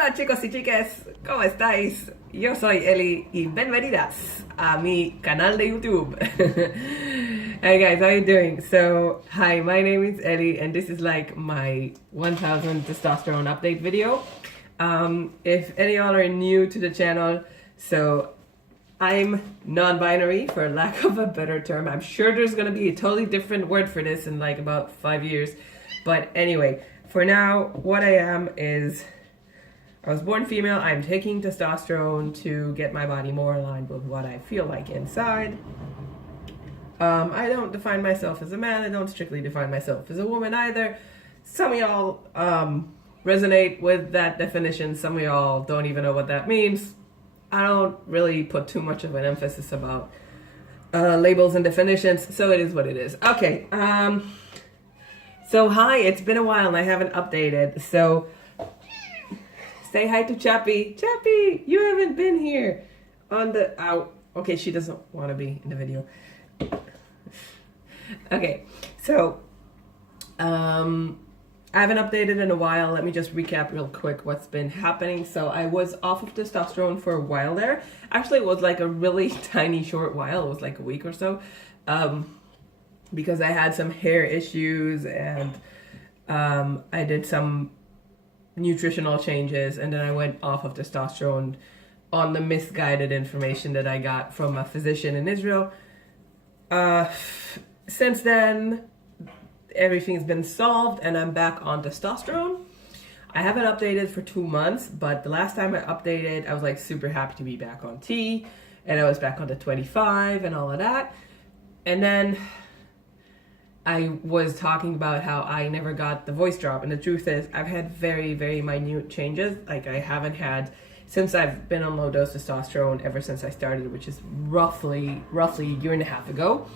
Hola chicos y chicas, ¿cómo estáis? Yo soy Eli y bienvenidas a mi canal de YouTube. Hey guys, how you doing? So, hi, my name is Eli and this is like my 1000 testosterone update video. If any of y'all are new to the channel, so I'm non-binary for lack of a better term. I'm sure there's gonna be a totally different word for this in like about 5 years. But anyway, for now, what I am is I was born female. I'm taking testosterone to get my body more aligned with what I feel like inside. I don't define myself as a man. I don't strictly define myself as a woman either. Some of y'all resonate with that definition. Some of y'all don't even know what that means. I don't really put too much of an emphasis about labels and definitions, so it is what it is. Okay, so hi, it's been a while and I haven't updated, so say hi to Chappie. Chappie, you haven't been here on the, okay, she doesn't want to be in the video. Okay, so I haven't updated in a while. Let me just recap real quick what's been happening. So I was off of testosterone for a while there. Actually, it was like a really tiny short while. It was like a week or so. Because I had some hair issues and I did some nutritional changes, and then I went off of testosterone on the misguided information that I got from a physician in Israel. Since then, everything's been solved and I'm back on testosterone. I haven't updated for 2 months, but the last time I updated, I was like super happy to be back on T, and I was back on the 25 and all of that. And then I was talking about how I never got the voice drop, and the truth is I've had very, very minute changes. Like I haven't had, since I've been on low dose testosterone ever since I started, which is roughly a year and a half ago.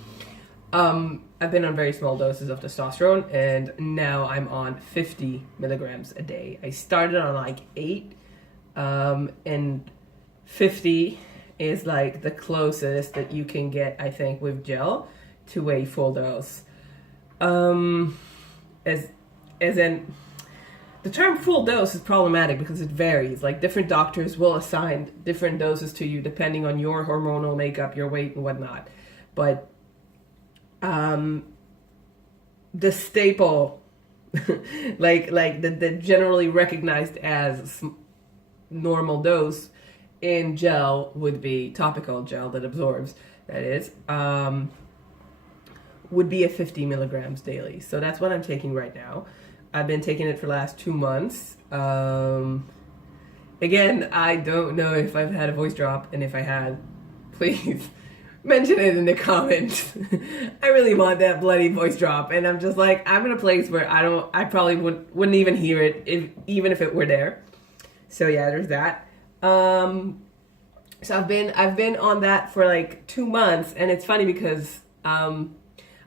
I've been on very small doses of testosterone, and now I'm on 50 milligrams a day. I started on like 8, and 50 is like the closest that you can get, I think, with gel to a full dose. As in, the term full dose is problematic because it varies. Like different doctors will assign different doses to you depending on your hormonal makeup, your weight and whatnot. But the staple, like the generally recognized as normal dose in gel would be topical gel that absorbs, that is, would be a 50 milligrams daily. So that's what I'm taking right now. I've been taking it for the last 2 months. Again, I don't know if I've had a voice drop, and if I had, please mention it in the comments. I really want that bloody voice drop, and I'm just like, I'm in a place where I probably wouldn't even hear it even if it were there. So yeah, there's that. So I've been on that for like 2 months, and it's funny because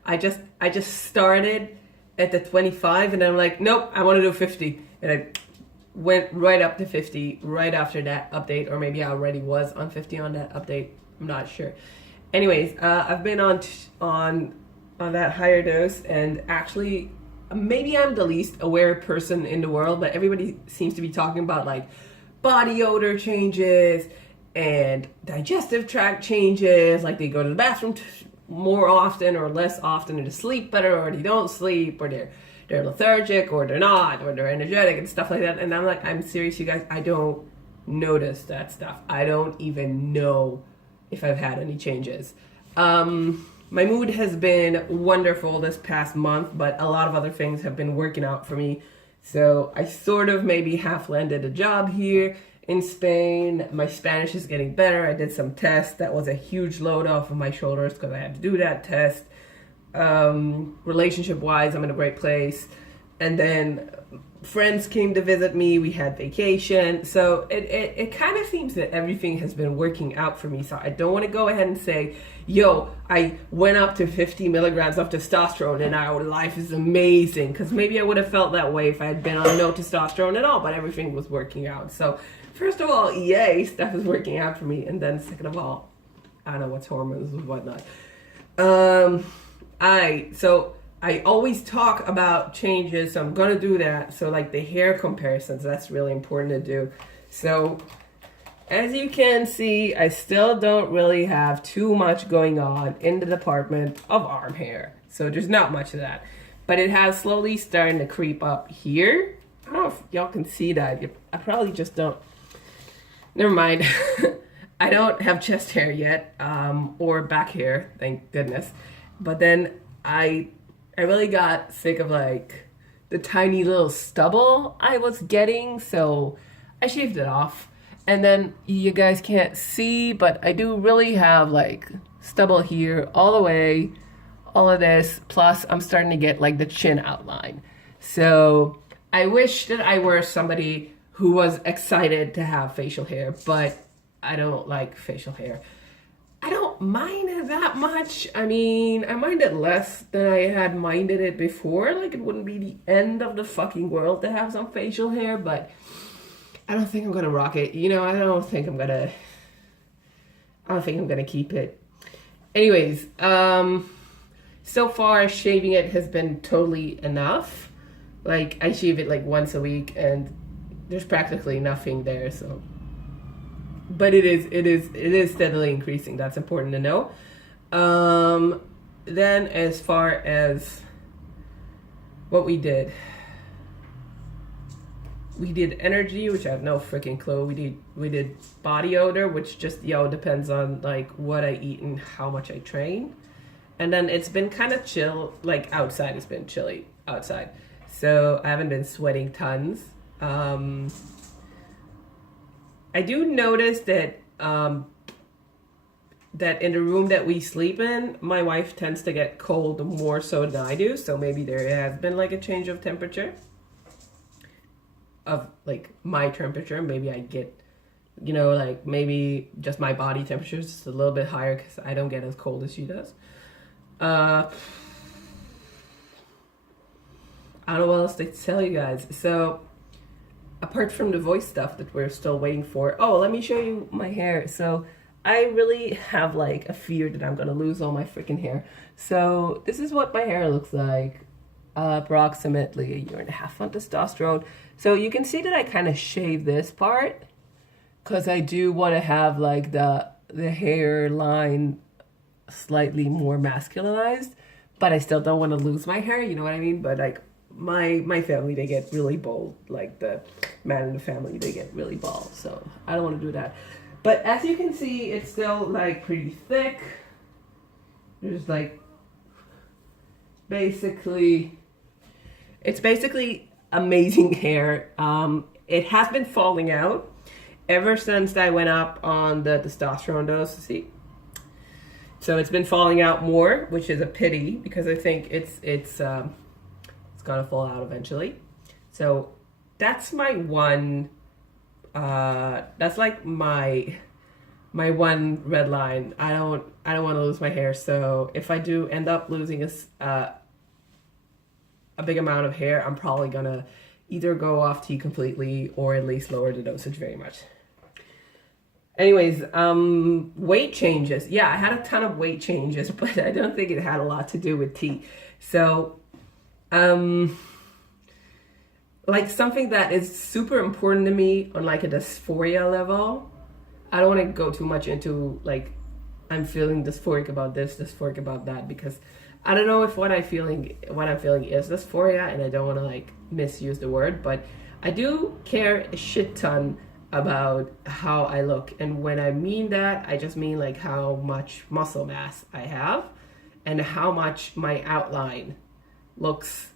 I just started at the 25, and then I'm like, nope, I want to do 50, and I went right up to 50 right after that update, or maybe I already was on 50 on that update. I'm not sure. Anyways, I've been on that higher dose, and actually, maybe I'm the least aware person in the world, but everybody seems to be talking about like body odor changes and digestive tract changes, like they go to the bathroom more often or less often, or to sleep better, or they don't sleep, or they're lethargic, or they're not, or they're energetic and stuff like that. And I'm like, I'm serious, you guys, I don't notice that stuff. I don't even know if I've had any changes. My mood has been wonderful this past month, but a lot of other things have been working out for me. So I sort of maybe half landed a job here in Spain. My Spanish is getting better. I did some tests. That was a huge load off of my shoulders because I had to do that test. Relationship wise, I'm in a great place. And then friends came to visit me. We had vacation. So it kind of seems that everything has been working out for me. So I don't want to go ahead and say, yo, I went up to 50 milligrams of testosterone and now life is amazing. Because maybe I would have felt that way if I had been on no testosterone at all, but everything was working out. So first of all, yay, stuff is working out for me. And then second of all, I don't know what's hormones and whatnot. I I always talk about changes, so I'm gonna do that. So like the hair comparisons, that's really important to do. So as you can see, I still don't really have too much going on in the department of arm hair. So there's not much of that. But it has slowly starting to creep up here. I don't know if y'all can see that. I probably just don't. Never mind. I don't have chest hair yet, or back hair, thank goodness. But then I really got sick of like the tiny little stubble I was getting, so I shaved it off. And then you guys can't see, but I do really have like stubble here all the way, all of this, plus I'm starting to get like the chin outline. So I wish that I were somebody who was excited to have facial hair, but I don't like facial hair. I don't mind it that much. I mean, I mind it less than I had minded it before. Like, it wouldn't be the end of the fucking world to have some facial hair, but I don't think I'm gonna rock it. You know, I don't think I'm gonna keep it. Anyways, so far shaving it has been totally enough. Like, I shave it like once a week and there's practically nothing there, so. But it is steadily increasing. That's important to know. Then as far as what we did energy, which I have no freaking clue. We did body odor, which just depends on like what I eat and how much I train. And then it's been kind of chill, like outside. It's been chilly outside, so I haven't been sweating tons. I do notice that that in the room that we sleep in, my wife tends to get cold more so than I do. So maybe there has been like a change of temperature, of like my temperature. Maybe I get, like maybe just my body temperature is just a little bit higher because I don't get as cold as she does. I don't know what else to tell you guys. So apart from the voice stuff that we're still waiting for, let me show you my hair. So I really have like a fear that I'm gonna lose all my freaking hair. So this is what my hair looks like, approximately 1.5 years on testosterone. So you can see that I kind of shave this part because I do want to have like the hairline slightly more masculinized, but I still don't want to lose my hair, you know what I mean? But like my family, they get really bald. Like the man in the family, they get really bald, so I don't want to do that. But as you can see, it's still like pretty thick. There's like it's basically amazing hair. It has been falling out ever since I went up on the testosterone dose. See, so it's been falling out more, which is a pity because I think it's gonna fall out eventually. So that's my one. That's like my one red line. I don't want to lose my hair. So if I do end up losing a big amount of hair, I'm probably gonna either go off tea completely or at least lower the dosage very much. Anyways, weight changes. Yeah, I had a ton of weight changes, but I don't think it had a lot to do with tea. So, like something that is super important to me on like a dysphoria level. I don't want to go too much into like I'm feeling dysphoric about this, dysphoric about that, because I don't know if what I'm feeling is dysphoria, and I don't want to like misuse the word, but I do care a shit ton about how I look. And when I mean that, I just mean like how much muscle mass I have and how much my outline looks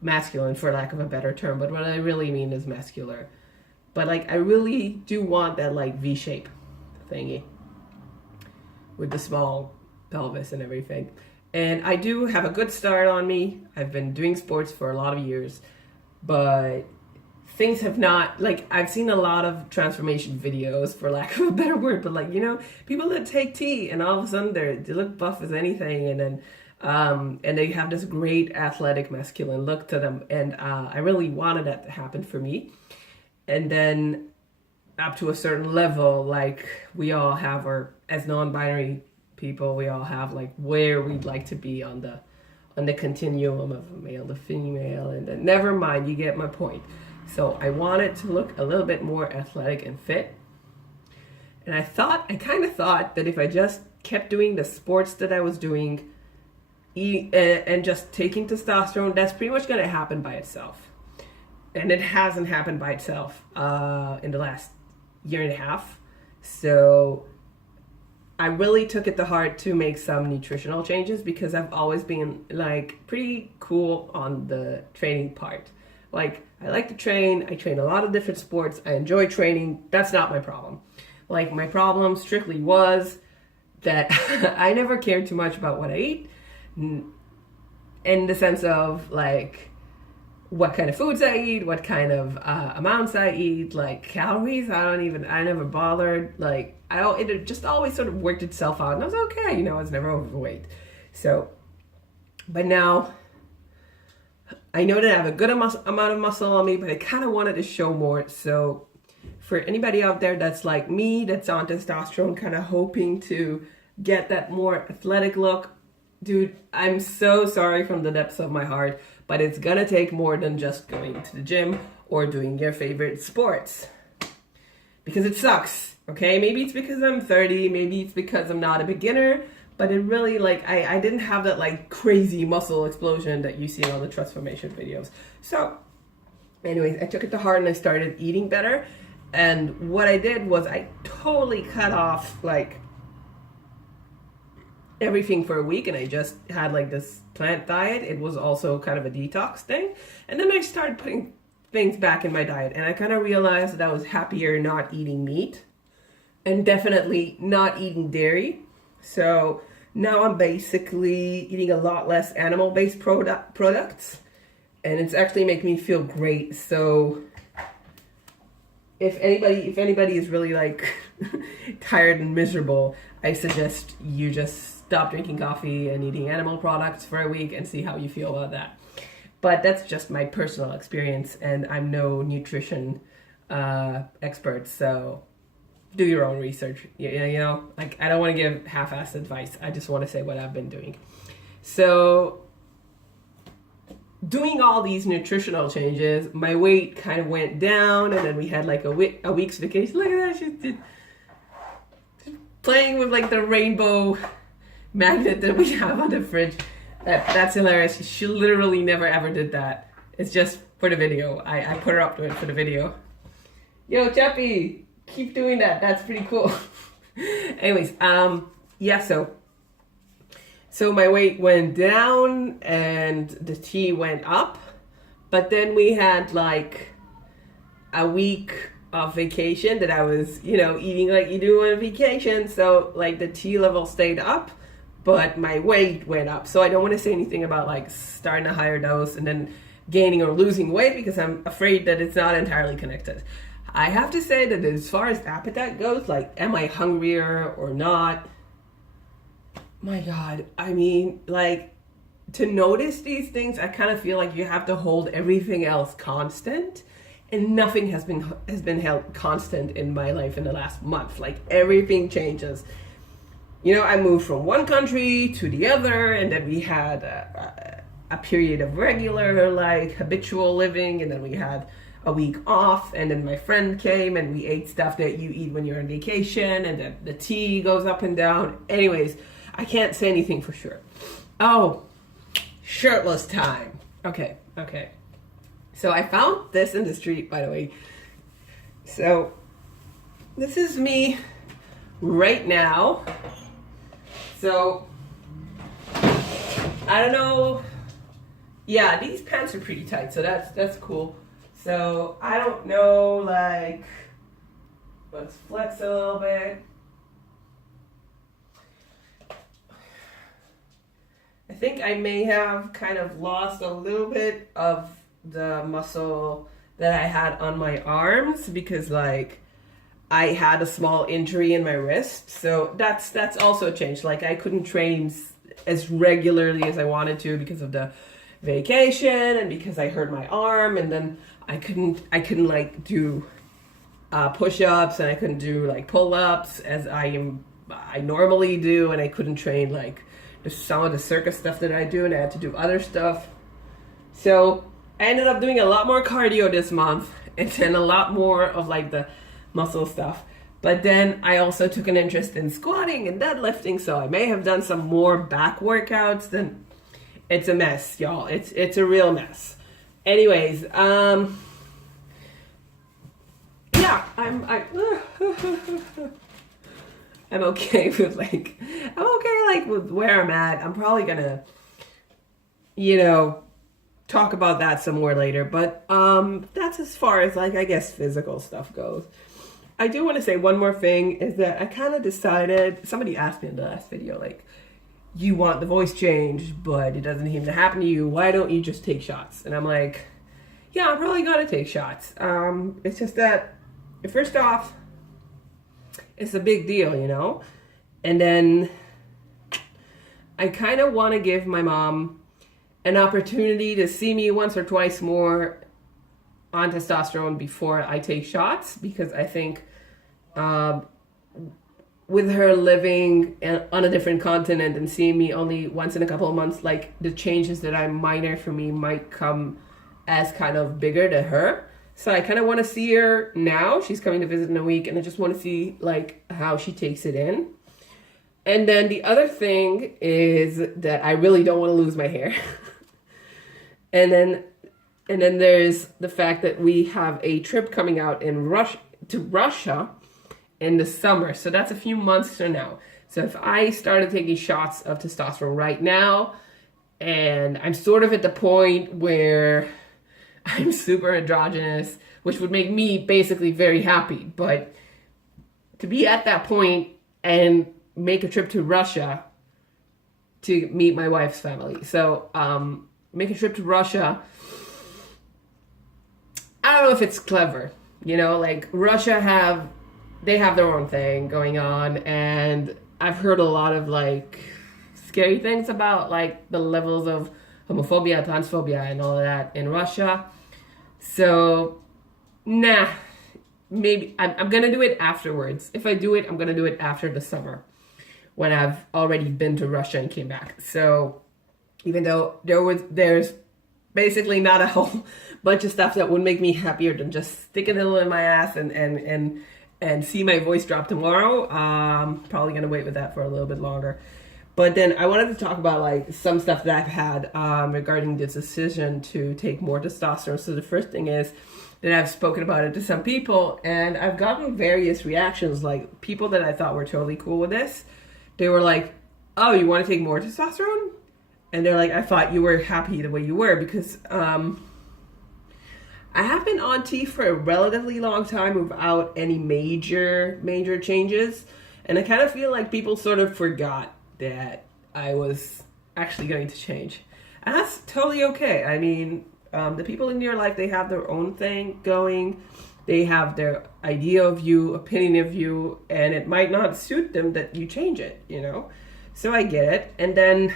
masculine, for lack of a better term. But what I really mean is muscular. But like I really do want that like V-shape thingy with the small pelvis and everything. And I do have a good start on me. I've been doing sports for a lot of years, but things have not, like, I've seen a lot of transformation videos, for lack of a better word, but like, people that take tea and all of a sudden they look buff as anything, and then and they have this great athletic masculine look to them. And I really wanted that to happen for me. And then up to a certain level, like we all have our, as non-binary people, we all have like where we'd like to be on on the continuum of male to female, and then never mind, you get my point. So I wanted to look a little bit more athletic and fit. And I kind of thought that if I just kept doing the sports that I was doing and just taking testosterone, that's pretty much going to happen by itself. And it hasn't happened by itself in the last year and a half. So I really took it to heart to make some nutritional changes, because I've always been like pretty cool on the training part. Like, I like to train. I train a lot of different sports. I enjoy training. That's not my problem. Like, my problem strictly was that I never cared too much about what I eat, in the sense of like what kind of foods I eat, what kind of amounts I eat, like calories. I never bothered. Like, it just always sort of worked itself out, and I was okay. You know, I was never overweight. So, but now I know that I have a good amount of muscle on me, but I kind of wanted to show more. So for anybody out there that's like me, that's on testosterone, kind of hoping to get that more athletic look, dude, I'm so sorry from the depths of my heart, but it's gonna take more than just going to the gym or doing your favorite sports. Because it sucks, okay? Maybe it's because I'm 30, maybe it's because I'm not a beginner, but it really, like, I didn't have that, like, crazy muscle explosion that you see in all the transformation videos. So, anyways, I took it to heart and I started eating better. And what I did was I totally cut off, like, everything for a week, and I just had like this plant diet. It was also kind of a detox thing. And then I started putting things back in my diet, and I kind of realized that I was happier not eating meat and definitely not eating dairy. So now I'm basically eating a lot less animal-based products, and it's actually making me feel great. So if anybody is really like tired and miserable, I suggest you just stop drinking coffee and eating animal products for a week and see how you feel about that. But that's just my personal experience, and I'm no nutrition expert, so do your own research. You know, like, I don't want to give half-assed advice. I just want to say what I've been doing. So doing all these nutritional changes, my weight kind of went down, and then we had like a week's vacation. Look at that, she's playing with like the rainbow magnet that we have on the fridge. That's hilarious. She literally never ever did that. It's just for the video. I put her up to it for the video. Yo, Chappie, keep doing that. That's pretty cool. Anyways, yeah, so my weight went down and the tea went up, but then we had like a week of vacation that I was, eating like you do on a vacation. So like the tea level stayed up, but my weight went up. So I don't want to say anything about like starting a higher dose and then gaining or losing weight, because I'm afraid that it's not entirely connected. I have to say that as far as appetite goes, like, am I hungrier or not? My God, I mean, like, to notice these things, I kind of feel like you have to hold everything else constant, and nothing has been held constant in my life in the last month. Like, everything changes. I moved from one country to the other, and then we had a period of regular, like, habitual living, and then we had a week off, and then my friend came, and we ate stuff that you eat when you're on vacation, and then the tea goes up and down. Anyways, I can't say anything for sure. Oh, shirtless time. Okay. So I found this in the street, by the way. So this is me right now. So I don't know. Yeah, these pants are pretty tight, so that's cool. So I don't know, like, let's flex a little bit. I think I may have kind of lost a little bit of the muscle that I had on my arms, because like I had a small injury in my wrist. So that's also changed. Like, I couldn't train as regularly as I wanted to because of the vacation and because I hurt my arm, and then I couldn't like do push-ups, and I couldn't do like pull-ups as I normally do, and I couldn't train like some of the circus stuff that I do, and I had to do other stuff. So I ended up doing a lot more cardio this month, and then a lot more of like the muscle stuff. But then I also took an interest in squatting and deadlifting, so I may have done some more back workouts. Then it's a mess, y'all. It's a real mess. Anyways, yeah, I'm okay with with where I'm at. I'm probably gonna, talk about that some more later. But that's as far as like I guess physical stuff goes. I do want to say one more thing is that I kind of decided, somebody asked me in the last video, like, you want the voice change, but it doesn't seem to happen to you. Why don't you just take shots? And I'm like, yeah, I'm probably going to take shots. It's just that, first off, it's a big deal, And then I kind of want to give my mom an opportunity to see me once or twice more on testosterone before I take shots, because I think with her living on a different continent and seeing me only once in a couple of months, like the changes that are minor for me might come as kind of bigger to her. So I kind of want to see her now. She's coming to visit in a week, and I just want to see like how she takes it in. And then the other thing is that I really don't want to lose my hair. And then there's the fact that we have a trip coming out to Russia in the summer. So that's a few months from now. So if I started taking shots of testosterone right now, and I'm sort of at the point where I'm super androgynous, which would make me basically very happy. But to be at that point and make a trip to Russia to meet my wife's family. So make a trip to Russia. I don't know if it's clever, like Russia they have their own thing going on, and I've heard a lot of like scary things about like the levels of homophobia, transphobia, and all of that in Russia. So, maybe I'm gonna do it afterwards. If I do it, I'm gonna do it after the summer, when I've already been to Russia and came back. So, even though there's basically not a whole bunch of stuff that would make me happier than just stick a needle in my ass and see my voice drop tomorrow. Probably gonna wait with that for a little bit longer. But then I wanted to talk about like some stuff that I've had regarding this decision to take more testosterone. So the first thing is that I've spoken about it to some people, and I've gotten various reactions. Like people that I thought were totally cool with this, they were like, "Oh, you want to take more testosterone?" And they're like, "I thought you were happy the way you were," because I have been on T for a relatively long time without any major changes. And I kind of feel like people sort of forgot that I was actually going to change. And that's totally okay. I mean, the people in your life, they have their own thing going. They have their idea of you, opinion of you, and it might not suit them that you change it, So I get it. And then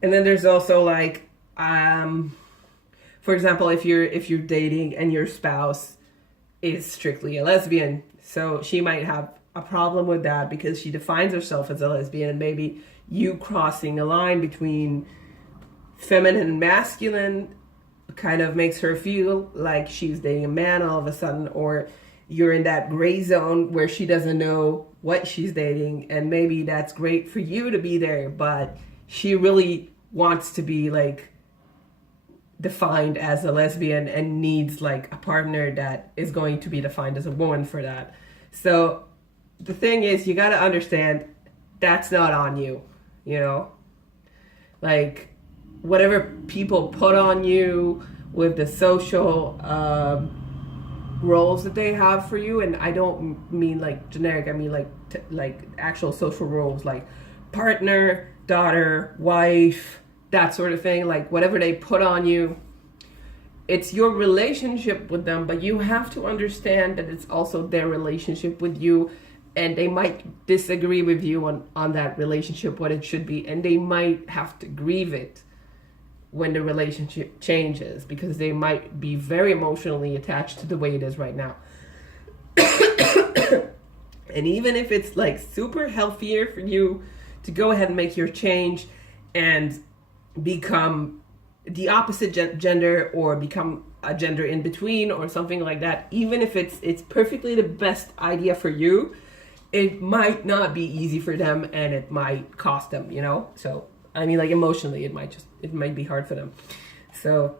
there's also like, for example, if you're dating and your spouse is strictly a lesbian, so she might have a problem with that because she defines herself as a lesbian, and maybe you crossing a line between feminine and masculine kind of makes her feel like she's dating a man all of a sudden, or you're in that gray zone where she doesn't know what she's dating, and maybe that's great for you to be there, but she really wants to be like defined as a lesbian and needs like a partner that is going to be defined as a woman for that. So the thing is, you got to understand that's not on you, like whatever people put on you with the social roles that they have for you. And I don't mean like generic, I mean like actual social roles, like partner, daughter, wife, that sort of thing. Like whatever they put on you, it's your relationship with them, but you have to understand that it's also their relationship with you, and they might disagree with you on that relationship, what it should be, and they might have to grieve it when the relationship changes, because they might be very emotionally attached to the way it is right now. And even if it's like super healthier for you to go ahead and make your change and become the opposite gender, or become a gender in between or something like that, even if it's perfectly the best idea for you, it might not be easy for them, and it might cost them, you know? So, I mean, like, emotionally, it might be hard for them. So,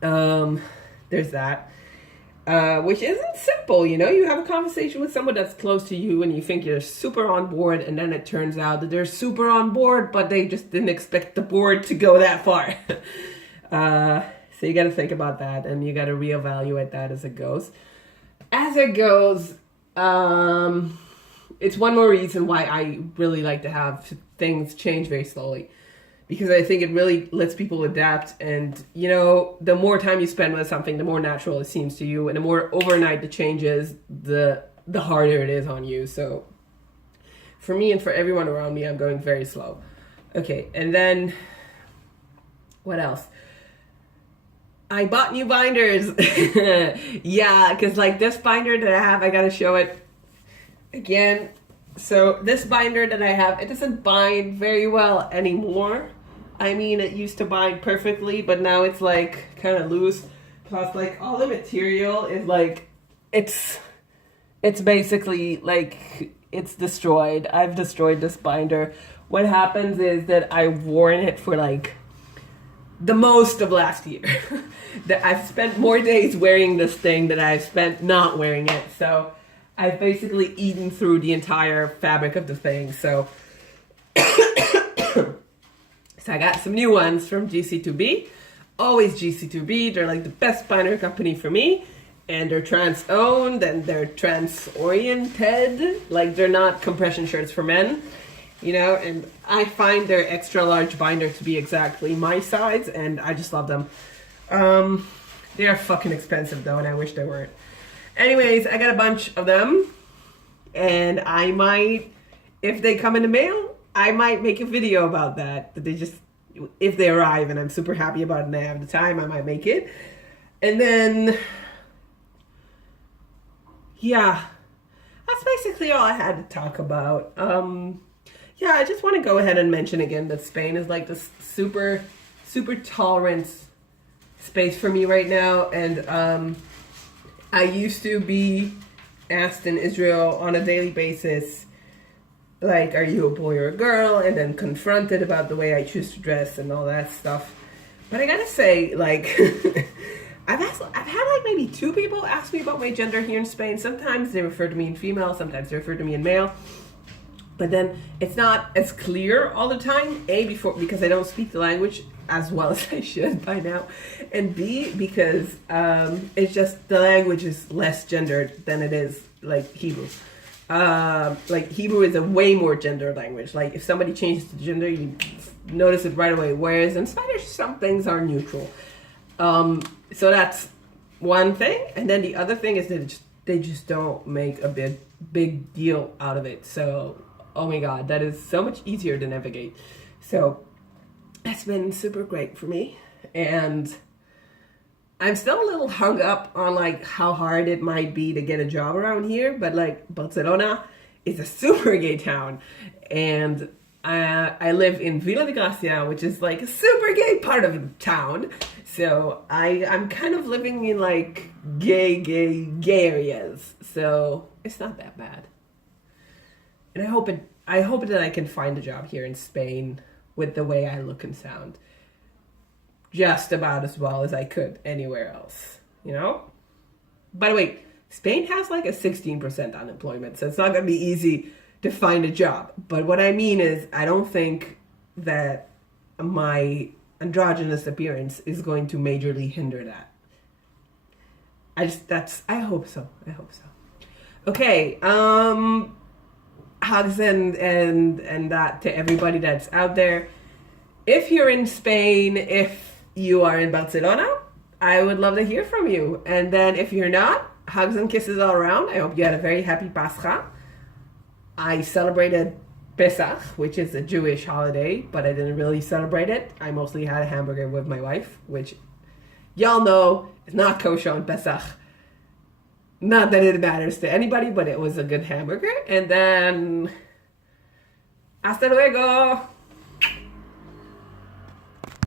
there's that. Which isn't simple, you know? You have a conversation with someone that's close to you and you think you're super on board, and then it turns out that they're super on board, but they just didn't expect the board to go that far. So you gotta think about that, and you gotta reevaluate that as it goes. As it goes, it's one more reason why I really like to have things change very slowly. Because I think it really lets people adapt, and, you know, the more time you spend with something, the more natural it seems to you, and the more overnight the change is, the harder it is on you. So for me and for everyone around me, I'm going very slow. Okay, and then what else? I bought new binders. Yeah, because like this binder that I have, I gotta show it again. So this binder that I have, it doesn't bind very well anymore. I mean, it used to bind perfectly, but now it's like kind of loose. Plus, like, all the material is like, it's basically like, it's destroyed. I've destroyed this binder. What happens is that I've worn it for like the most of last year. That I've spent more days wearing this thing than I've spent not wearing it. So I've basically eaten through the entire fabric of the thing. So I got some new ones from GC2B. Always GC2B. They're like the best binder company for me. And they're trans owned and they're trans oriented. Like, they're not compression shirts for men, you know, and I find their extra large binder to be exactly my size, and I just love them. They are fucking expensive though, and I wish they weren't. Anyways, I got a bunch of them, and I might, if they come in the mail, I might make a video about that. That they just, if they arrive and I'm super happy about it and I have the time, I might make it. And then, yeah, that's basically all I had to talk about. Yeah, I just want to go ahead and mention again that Spain is like this super, super tolerant space for me right now. And I used to be asked in Israel on a daily basis, like, are you a boy or a girl? And then confronted about the way I choose to dress and all that stuff. But I gotta say, like, I've had like maybe 2 people ask me about my gender here in Spain. Sometimes they refer to me in female, sometimes they refer to me in male. But then it's not as clear all the time. A, because I don't speak the language as well as I should by now. And B, because it's just the language is less gendered than it is like Hebrew. Like, Hebrew is a way more gendered language. Like, if somebody changes the gender, you notice it right away. Whereas in Spanish, some things are neutral. So that's one thing. And then the other thing is that they just don't make a big deal out of it. So, oh my God, that is so much easier to navigate. So that's been super great for me. And I'm still a little hung up on like how hard it might be to get a job around here, but like Barcelona is a super gay town, and I live in Vila de Gracia, which is like a super gay part of the town. So I'm kind of living in like gay areas. So it's not that bad. And I hope that I can find a job here in Spain with the way I look and sound, just about as well as I could anywhere else, you know? By the way, Spain has like a 16% unemployment, so it's not going to be easy to find a job. But what I mean is, I don't think that my androgynous appearance is going to majorly hinder that. I hope so. Okay, hugs and that to everybody that's out there. If you're in Spain, if you are in Barcelona, I would love to hear from you. And then if you're not, hugs and kisses all around. I hope you had a very happy Pascha. I celebrated Pesach, which is a Jewish holiday, but I didn't really celebrate it. I mostly had a hamburger with my wife, which y'all know is not kosher on Pesach. Not that it matters to anybody, but it was a good hamburger. And then Hasta luego.